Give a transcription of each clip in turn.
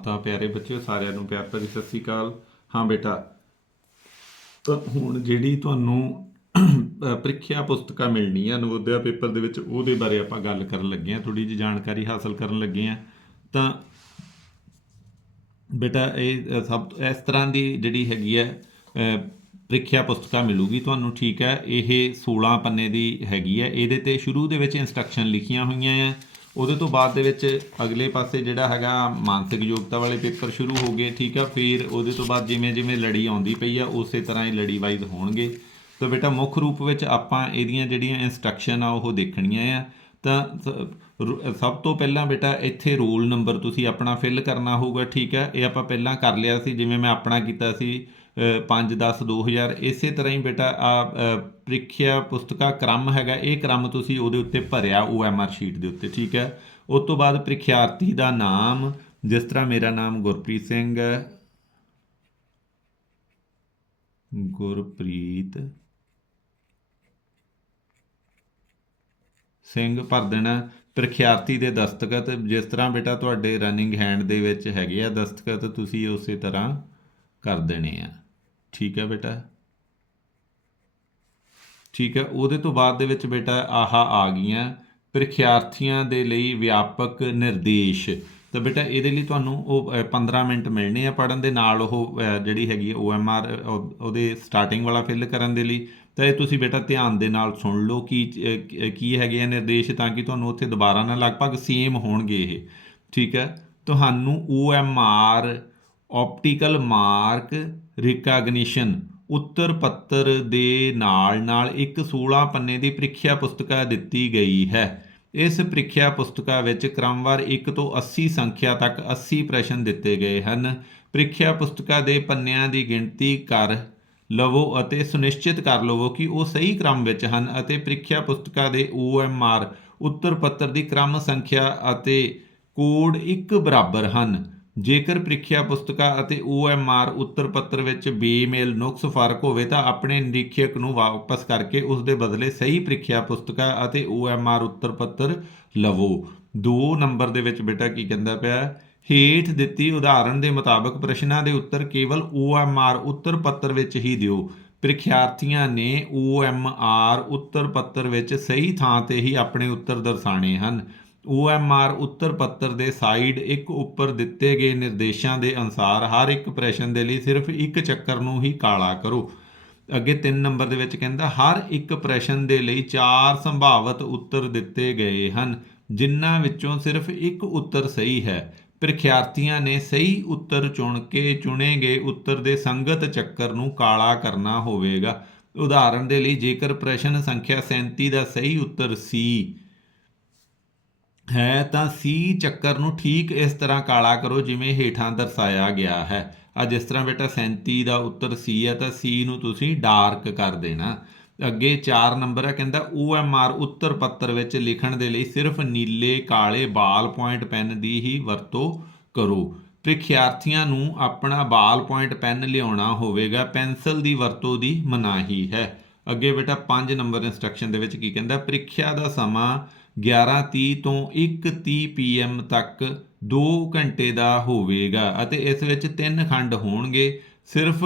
ਤਾਂ ਪਿਆਰੇ ਬੱਚਿਓ, ਸਾਰਿਆਂ ਨੂੰ ਪਿਆਰ ਭਰੀ ਸਤਿ ਸ੍ਰੀ ਅਕਾਲ। ਹਾਂ ਬੇਟਾ, ਤਾਂ ਹੁਣ ਜਿਹੜੀ ਤੁਹਾਨੂੰ ਪ੍ਰੀਖਿਆ ਪੁਸਤਕਾਂ ਮਿਲਣੀ ਆ, ਨਵੋਦਿਆ ਪੇਪਰ ਦੇ ਵਿੱਚ, ਉਹਦੇ ਬਾਰੇ ਆਪਾਂ ਗੱਲ ਕਰਨ ਲੱਗੇ ਆ ਥੋੜੀ ਜਿਹੀ ਜਾਣਕਾਰੀ ਹਾਸਲ ਕਰਨ ਲੱਗੇ ਆ। ਤਾਂ ਬੇਟਾ, ਇਹ ਸਭ ਇਸ ਤਰ੍ਹਾਂ ਦੀ ਜਿਹੜੀ ਹੈਗੀ ਹੈ ਪ੍ਰੀਖਿਆ ਪੁਸਤਕਾਂ ਮਿਲੂਗੀ ਤੁਹਾਨੂੰ, ਠੀਕ ਹੈ ਇਹ 16 ਪੰਨੇ ਦੀ ਹੈਗੀ ਹੈ ਇਹਦੇ ਤੇ ਸ਼ੁਰੂ ਦੇ ਵਿੱਚ ਇਨਸਟਰਕਸ਼ਨ ਲਿਖੀਆਂ ਹੋਈਆਂ ਆ। ਉਹਦੇ ਤੋਂ ਬਾਅਦ ਦੇ ਵਿੱਚ ਅਗਲੇ ਪਾਸੇ ਜਿਹੜਾ ਹੈਗਾ ਮਾਨਸਿਕ ਯੋਗਤਾ ਵਾਲੇ ਪੇਪਰ ਸ਼ੁਰੂ ਹੋ ਗਏ, ਠੀਕ ਆ। ਫਿਰ ਉਹਦੇ ਤੋਂ ਬਾਅਦ ਜਿਵੇਂ ਜਿਵੇਂ ਲੜੀ ਆਉਂਦੀ ਪਈ ਆ, ਉਸੇ ਤਰ੍ਹਾਂ ਹੀ ਲੜੀ ਵਾਈਜ਼ ਹੋਣਗੇ। ਤਾਂ ਬੇਟਾ, ਮੁੱਖ ਰੂਪ ਵਿੱਚ ਆਪਾਂ ਇਹਦੀਆਂ ਜਿਹੜੀਆਂ ਇਨਸਟਰਕਸ਼ਨ ਆ, ਉਹ ਦੇਖਣੀਆਂ ਆ। ਤਾਂ ਸਭ ਤੋਂ ਪਹਿਲਾਂ ਬੇਟਾ, ਇੱਥੇ ਰੋਲ ਨੰਬਰ ਤੁਸੀਂ ਆਪਣਾ ਫਿਲ ਕਰਨਾ ਹੋਊਗਾ, ਠੀਕ ਹੈ ਇਹ ਆਪਾਂ ਪਹਿਲਾਂ ਕਰ ਲਿਆ ਸੀ, ਜਿਵੇਂ ਮੈਂ ਆਪਣਾ ਕੀਤਾ ਸੀ। 5 10 2000 ਇਸੇ ਤਰ੍ਹਾਂ ਹੀ ਬੇਟਾ ਆ ਪ੍ਰੀਖਿਆ ਪੁਸਤਕਾ ਕ੍ਰਮ ਹੈਗਾ, ਇਹ ਕ੍ਰਮ ਤੁਸੀਂ ਉਹਦੇ ਉੱਤੇ ਭਰਿਆ OMR ਸ਼ੀਟ ਦੇ ਉੱਤੇ, ਠੀਕ ਹੈ? ਉਸ ਤੋਂ ਬਾਅਦ ਪ੍ਰੀਖਿਆਰਥੀ ਦਾ ਨਾਮ, ਜਿਸ ਤਰ੍ਹਾਂ ਮੇਰਾ ਨਾਮ ਗੁਰਪ੍ਰੀਤ ਸਿੰਘ ਗੁਰਪ੍ਰੀਤ ਸਿੰਘ ਭਰ ਦੇਣਾ ਪ੍ਰੀਖਿਆਰਥੀ ਦੇ ਦਸਤਖਤ, ਜਿਸ ਤਰ੍ਹਾਂ ਬੇਟਾ ਤੁਹਾਡੇ ਰਨਿੰਗ ਹੈਂਡ ਦੇ ਵਿੱਚ ਹੈਗੇ ਆ ਦਸਤਖਤ, ਤੁਸੀਂ ਉਸੇ ਤਰ੍ਹਾਂ ਕਰ ਦੇਣੇ ਆ। ਠੀਕ ਹੈ ਬੇਟਾ। ਠੀਕ ਹੈ ਉਹਦੇ ਤੋਂ ਬਾਅਦ ਦੇ ਵਿੱਚ ਬੇਟਾ ਆਹਾ ਆ ਗਈਆਂ ਪ੍ਰੀਖਿਆਰਥੀਆਂ ਦੇ ਲਈ ਵਿਆਪਕ ਨਿਰਦੇਸ਼। ਤਾਂ ਬੇਟਾ ਇਹਦੇ ਲਈ ਤੁਹਾਨੂੰ ਉਹ ਅ, 15 ਮਿੰਟ ਮਿਲਣੇ ਆ ਪੜਨ ਦੇ ਨਾਲ ਉਹ ਜਿਹੜੀ ਹੈਗੀ OMR ਉਹ- ਉਹਦੇ ਸਟਾਰਟਿੰਗ ਵਾਲਾ ਫਿਲ ਕਰਨ ਦੇ ਲਈ। ਤਾਂ ਇਹ ਤੁਸੀਂ ਬੇਟਾ ਧਿਆਨ ਦੇ ਨਾਲ ਸੁਣ ਲਓ ਕੀ ਕੀ- ਹੈਗੇ ਆ ਨਿਰਦੇਸ਼ ਤਾਂ ਕਿ ਤੁਹਾਨੂੰ ਉੱਥੇ ਦੁਬਾਰਾ ਨਾ ਲਗਭਗ ਸੇਮ ਹੋਣਗੇ ਇਹ। ਠੀਕ ਹੈ ਤੁਹਾਨੂੰ OMR ਆਪਟੀਕਲ ਮਾਰਕ ਰਿਕਗਨੀਸ਼ਨ ਉੱਤਰ ਪੱਤਰ ਦੇ ਨਾਲ ਨਾਲ ਇੱਕ 16 ਪੰਨੇ ਦੀ ਪ੍ਰੀਖਿਆ ਪੁਸਤਕਾ ਦਿੱਤੀ ਗਈ ਹੈ। ਇਸ ਪ੍ਰੀਖਿਆ ਪੁਸਤਕਾ ਵਿੱਚ ਕ੍ਰਮਵਾਰ 1 ਤੋਂ 80 ਸੰਖਿਆ ਤੱਕ 80 ਪ੍ਰਸ਼ਨ ਦਿੱਤੇ ਗਏ ਹਨ। ਪ੍ਰੀਖਿਆ ਪੁਸਤਕਾ ਦੇ ਪੰਨਿਆਂ ਦੀ ਗਿਣਤੀ ਕਰ ਲਵੋ ਅਤੇ ਸੁਨਿਸ਼ਚਿਤ ਕਰ ਲਵੋ ਕਿ ਉਹ ਸਹੀ ਕ੍ਰਮ ਵਿੱਚ ਹਨ ਅਤੇ ਪ੍ਰੀਖਿਆ ਪੁਸਤਕਾ ਦੇ OMR ਉੱਤਰ ਪੱਤਰ ਦੀ ਕ੍ਰਮ ਸੰਖਿਆ ਅਤੇ ਕੋਡ ਇੱਕ ਬਰਾਬਰ ਹਨ। ਜੇਕਰ ਪ੍ਰੀਖਿਆ ਪੁਸਤਕਾ ਅਤੇ OMR ਉੱਤਰ ਪੱਤਰ ਵਿੱਚ ਬੇਮੇਲ ਨੁਕਸ ਫ਼ਰਕ ਹੋਵੇ ਤਾਂ ਆਪਣੇ ਨਿਰੀਖਕ ਨੂੰ ਵਾਪਸ ਕਰਕੇ ਉਸ ਦੇ ਬਦਲੇ ਸਹੀ ਪ੍ਰੀਖਿਆ ਪੁਸਤਕਾ ਅਤੇ OMR ਉੱਤਰ ਪੱਤਰ ਲਵੋ। 2 ਨੰਬਰ ਦੇ ਵਿੱਚ ਬੇਟਾ ਕੀ ਕਹਿੰਦਾ ਪਿਆ? ਹੇਠ ਦਿੱਤੀ ਉਦਾਹਰਣ ਦੇ ਮੁਤਾਬਕ ਪ੍ਰਸ਼ਨਾਂ ਦੇ ਉੱਤਰ ਕੇਵਲ OMR ਉੱਤਰ ਪੱਤਰ ਵਿੱਚ ਹੀ ਦਿਓ। ਪ੍ਰੀਖਿਆਰਥੀਆਂ ਨੇ OMR ਉੱਤਰ ਪੱਤਰ ਵਿੱਚ ਸਹੀ ਥਾਂ ਤੇ ਹੀ ਆਪਣੇ ਉੱਤਰ ਦਰਸਾਣੇ ਹਨ। OMR ਉੱਤਰ ਪੱਤਰ ਦੇ ਸਾਈਡ ਇੱਕ ਉੱਪਰ ਦਿੱਤੇ ਗਏ ਨਿਰਦੇਸ਼ਾਂ ਦੇ ਅਨੁਸਾਰ ਹਰ ਇੱਕ ਪ੍ਰਸ਼ਨ ਦੇ ਲਈ ਸਿਰਫ ਇੱਕ ਚੱਕਰ ਨੂੰ ਹੀ ਕਾਲਾ ਕਰੋ। ਅੱਗੇ 3 ਨੰਬਰ ਦੇ ਵਿੱਚ ਕਹਿੰਦਾ, ਹਰ ਇੱਕ ਪ੍ਰਸ਼ਨ ਦੇ ਲਈ ਚਾਰ ਸੰਭਾਵਿਤ ਉੱਤਰ ਦਿੱਤੇ ਗਏ ਹਨ, ਜਿਨ੍ਹਾਂ ਵਿੱਚੋਂ ਸਿਰਫ ਇੱਕ ਉੱਤਰ ਸਹੀ ਹੈ। ਪ੍ਰੀਖਿਆਰਥੀਆਂ ਨੇ ਸਹੀ ਉੱਤਰ ਚੁਣ ਕੇ ਚੁਣੇ ਗਏ ਉੱਤਰ ਦੇ ਸੰਗਤ ਚੱਕਰ ਨੂੰ ਕਾਲਾ ਕਰਨਾ ਹੋਵੇਗਾ। ਉਦਾਹਰਣ ਦੇ ਲਈ, ਜੇਕਰ ਪ੍ਰਸ਼ਨ ਸੰਖਿਆ 37 ਦਾ ਸਹੀ ਉੱਤਰ ਸੀ ਹੈ ਤਾਂ ਸੀ ਚੱਕਰ ਨੂੰ ਠੀਕ ਇਸ ਤਰ੍ਹਾਂ ਕਾਲਾ ਕਰੋ ਜਿਵੇਂ ਹੇਠਾਂ ਦਰਸਾਇਆ ਗਿਆ ਹੈ। ਆ ਜਿਸ ਤਰ੍ਹਾਂ ਬੇਟਾ 37 ਦਾ ਉੱਤਰ ਸੀ ਹੈ ਤਾਂ ਸੀ ਨੂੰ ਤੁਸੀਂ ਡਾਰਕ ਕਰ ਦੇਣਾ। ਅੱਗੇ 4 ਨੰਬਰ ਹੈ, ਕਹਿੰਦਾ OMR ਉੱਤਰ ਪੱਤਰ ਵਿੱਚ ਲਿਖਣ ਦੇ ਲਈ ਸਿਰਫ ਨੀਲੇ ਕਾਲੇ ਬਾਲ ਪੁਆਇੰਟ ਪੈਨ ਦੀ ਹੀ ਵਰਤੋਂ ਕਰੋ। ਪ੍ਰੀਖਿਆਰਥੀਆਂ ਨੂੰ ਆਪਣਾ ਬਾਲ ਪੁਆਇੰਟ ਪੈਨ ਲਿਆਉਣਾ ਹੋਵੇਗਾ, ਪੈਨਸਲ ਦੀ ਵਰਤੋਂ ਦੀ ਮਨਾਹੀ ਹੈ। ਅੱਗੇ ਬੇਟਾ 5 ਨੰਬਰ ਇਨਸਟਰਕਸ਼ਨ ਦੇ ਵਿੱਚ ਕੀ ਕਹਿੰਦਾ, ਪ੍ਰੀਖਿਆ ਦਾ ਸਮਾਂ 11:30 ਤੋਂ 1:30 ਪੀਐਮ ਤੱਕ 2 ਘੰਟੇ ਦਾ ਹੋਵੇਗਾ ਅਤੇ ਇਸ ਵਿੱਚ ਤਿੰਨ ਖੰਡ ਹੋਣਗੇ। ਸਿਰਫ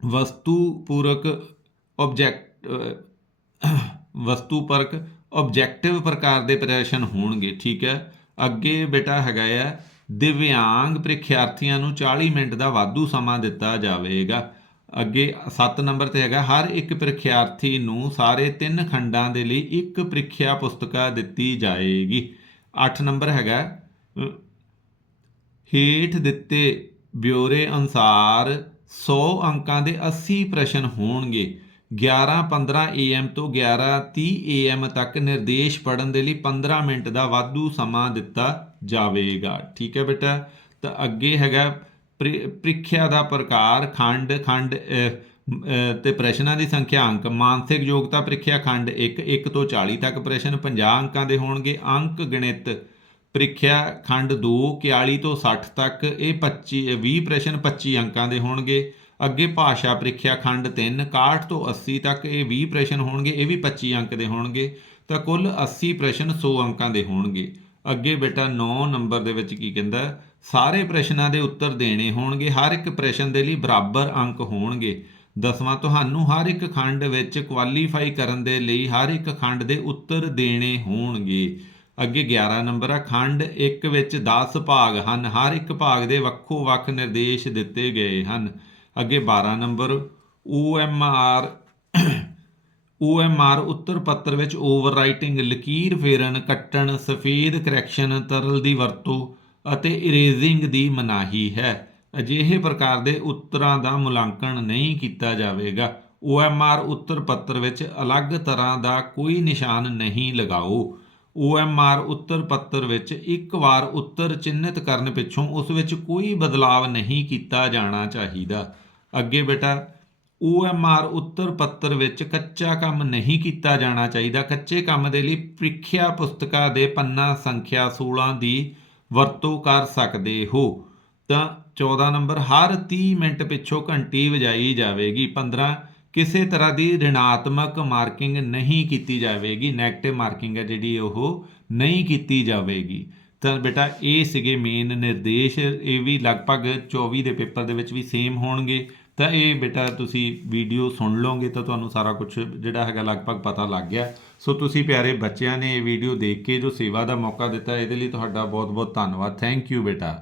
ਵਸਤੂ ਪੂਰਕ ਆਬਜੈਕਟ ਵਸਤੂਪਰਕ ਆਬਜੈਕਟਿਵ ਪ੍ਰਕਾਰ ਦੇ ਪ੍ਰਦਰਸ਼ਨ ਹੋਣਗੇ, ਠੀਕ ਹੈ? ਅੱਗੇ ਬੇਟਾ ਹੈਗਾ ਆ, ਦਿਵਿਆਂਗ ਪ੍ਰੀਖਿਆਰਥੀਆਂ ਨੂੰ 40 ਮਿੰਟ ਦਾ ਵਾਧੂ ਸਮਾਂ ਦਿੱਤਾ ਜਾਵੇਗਾ। ਅੱਗੇ 7 ਨੰਬਰ ਤੇ ਹੈਗਾ, ਹਰ ਇੱਕ ਪ੍ਰੀਖਿਆਰਥੀ ਨੂੰ ਸਾਰੇ ਤਿੰਨ ਖੰਡਾਂ ਦੇ ਲਈ ਇੱਕ ਪ੍ਰੀਖਿਆ ਪੁਸਤਕਾ ਦਿੱਤੀ ਜਾਏਗੀ। 8 ਨੰਬਰ ਹੈਗਾ ਹੇਠ ਦਿੱਤੇ ਬਿਊਰੇ ਅਨੁਸਾਰ 100 ਅੰਕਾਂ ਦੇ 80 ਪ੍ਰਸ਼ਨ ਹੋਣਗੇ। 11:15 AM ਤੋਂ 11:30 AM ਤੱਕ ਨਿਰਦੇਸ਼ ਪੜਨ ਦੇ ਲਈ 15 ਮਿੰਟ ਦਾ ਵਾਧੂ ਸਮਾਂ ਦਿੱਤਾ ਜਾਵੇਗਾ। ਠੀਕ ਹੈ ਬੇਟਾ, ਤਾਂ ਅੱਗੇ ਹੈਗਾ ਪ੍ਰੀਖਿਆ ਦਾ ਪ੍ਰਕਾਰ ਖੰਡ ਖੰਡ ਅ, ਤੇ ਪ੍ਰਸ਼ਨਾਂ ਦੀ ਸੰਖਿਆ ਅੰਕ ਮਾਨਸਿਕ ਯੋਗਤਾ ਪ੍ਰੀਖਿਆ ਖੰਡ 1 1 ਤੋਂ 40 ਤੱਕ ਪ੍ਰਸ਼ਨ 50 ਅੰਕਾਂ ਦੇ ਹੋਣਗੇ ਅੰਕ ਗਣਿਤ ਪ੍ਰੀਖਿਆ ਖੰਡ 2 41 ਤੋਂ 60 ਤੱਕ ਇਹ 25 20 ਪ੍ਰਸ਼ਨ 25 ਅੰਕਾਂ ਦੇ ਹੋਣਗੇ। ਅੱਗੇ ਭਾਸ਼ਾ ਪ੍ਰੀਖਿਆ ਖੰਡ 3 61 ਤੋਂ 80 ਤੱਕ ਇਹ 20 ਪ੍ਰਸ਼ਨ ਹੋਣਗੇ ਇਹ ਵੀ 25 ਅੰਕ ਦੇ ਹੋਣਗੇ। ਤਾਂ ਕੁੱਲ 80 ਪ੍ਰਸ਼ਨ 100 ਅੰਕਾਂ ਦੇ ਹੋਣਗੇ। ਅੱਗੇ ਬੇਟਾ 9 ਨੰਬਰ ਦੇ ਵਿੱਚ ਕੀ ਕਹਿੰਦਾ ਸਾਰੇ ਪ੍ਰਸ਼ਨਾਂ ਦੇ ਉੱਤਰ ਦੇਣੇ ਹੋਣਗੇ, ਹਰ ਇੱਕ ਪ੍ਰਸ਼ਨ ਦੇ ਲਈ ਬਰਾਬਰ ਅੰਕ ਹੋਣਗੇ। ਦਸਵਾਂ, ਤੁਹਾਨੂੰ ਹਰ ਇੱਕ ਖੰਡ ਵਿੱਚ ਕੁਆਲੀਫਾਈ ਕਰਨ ਦੇ ਲਈ ਹਰ ਇੱਕ ਖੰਡ ਦੇ ਉੱਤਰ ਦੇਣੇ ਹੋਣਗੇ। ਅੱਗੇ 11 ਨੰਬਰ ਆ, ਖੰਡ 1 ਵਿੱਚ 10 ਭਾਗ ਹਨ, ਹਰ ਇੱਕ ਭਾਗ ਦੇ ਵੱਖੋ ਵੱਖ ਨਿਰਦੇਸ਼ ਦਿੱਤੇ ਗਏ ਹਨ। ਅੱਗੇ 12 ਨੰਬਰ OMR OMR ਉੱਤਰ ਪੱਤਰ ਵਿੱਚ ਓਵਰਰਾਈਟਿੰਗ ਲਕੀਰ ਫੇਰਨ, ਕੱਟਣ, ਸਫੇਦ ਕਰੈਕਸ਼ਨ ਤਰਲ ਦੀ ਵਰਤੋਂ ਅਤੇ ਇਰੇਜ਼ਿੰਗ ਦੀ ਮਨਾਹੀ ਹੈ। ਅਜਿਹੇ ਪ੍ਰਕਾਰ ਦੇ ਉੱਤਰਾਂ ਦਾ ਮੁਲਾਂਕਣ ਨਹੀਂ ਕੀਤਾ ਜਾਵੇਗਾ। OMR ਉੱਤਰ ਪੱਤਰ ਵਿੱਚ ਅਲੱਗ ਤਰ੍ਹਾਂ ਦਾ ਕੋਈ ਨਿਸ਼ਾਨ ਨਹੀਂ ਲਗਾਓ। OMR ਉੱਤਰ ਪੱਤਰ ਵਿੱਚ ਇੱਕ ਵਾਰ ਉੱਤਰ ਚਿੰਨ੍ਹਿਤ ਕਰਨ ਪਿੱਛੋਂ ਉਸ ਵਿੱਚ ਕੋਈ ਬਦਲਾਵ ਨਹੀਂ ਕੀਤਾ ਜਾਣਾ ਚਾਹੀਦਾ। ਅੱਗੇ ਬੇਟਾ OMR ਉੱਤਰ ਪੱਤਰ ਵਿੱਚ ਕੱਚਾ ਕੰਮ ਨਹੀਂ ਕੀਤਾ ਜਾਣਾ ਚਾਹੀਦਾ। ਕੱਚੇ ਕੰਮ ਦੇ ਲਈ ਪ੍ਰੀਖਿਆ ਪੁਸਤਕਾਂ ਦੇ ਪੰਨਾ ਸੰਖਿਆ 16 ਦੀ ਵਰਤੋਂ ਕਰ ਸਕਦੇ ਹੋ। ਤਾਂ 14 ਨੰਬਰ, ਹਰ 30 ਮਿੰਟ ਪਿੱਛੋਂ ਘੰਟੀ ਵਜਾਈ ਜਾਵੇਗੀ। 15 ਕਿਸੇ ਤਰ੍ਹਾਂ ਦੀ ਰਿਣਾਤਮਕ ਮਾਰਕਿੰਗ ਨਹੀਂ ਕੀਤੀ ਜਾਵੇਗੀ। 네ਗੇਟਿਵ ਮਾਰਕਿੰਗ ਹੈ ਜਿਹੜੀ ਉਹ ਨਹੀਂ ਕੀਤੀ ਜਾਵੇਗੀ। ਤਾਂ ਬੇਟਾ, ਇਹ ਸੀਗੇ ਮੇਨ ਨਿਰਦੇਸ਼। ਇਹ ਵੀ ਲਗਭਗ 24 ਦੇ ਪੇਪਰ ਦੇ ਵਿੱਚ ਵੀ ਸੇਮ ਹੋਣਗੇ। ਤਾਂ ਇਹ ਬੇਟਾ ਤੁਸੀਂ ਵੀਡੀਓ ਸੁਣ ਲਓਗੇ ਤਾਂ ਤੁਹਾਨੂੰ ਸਾਰਾ ਕੁਝ ਜਿਹੜਾ ਹੈਗਾ ਲਗਭਗ ਪਤਾ ਲੱਗ ਗਿਆ। ਸੋ ਤੁਸੀਂ ਪਿਆਰੇ ਬੱਚਿਆਂ ਨੇ ਇਹ ਵੀਡੀਓ ਦੇਖ ਕੇ ਜੋ ਸੇਵਾ ਦਾ ਮੌਕਾ ਦਿੱਤਾ, ਇਹਦੇ ਲਈ ਤੁਹਾਡਾ ਬਹੁਤ ਬਹੁਤ ਧੰਨਵਾਦ। ਥੈਂਕ ਯੂ ਬੇਟਾ।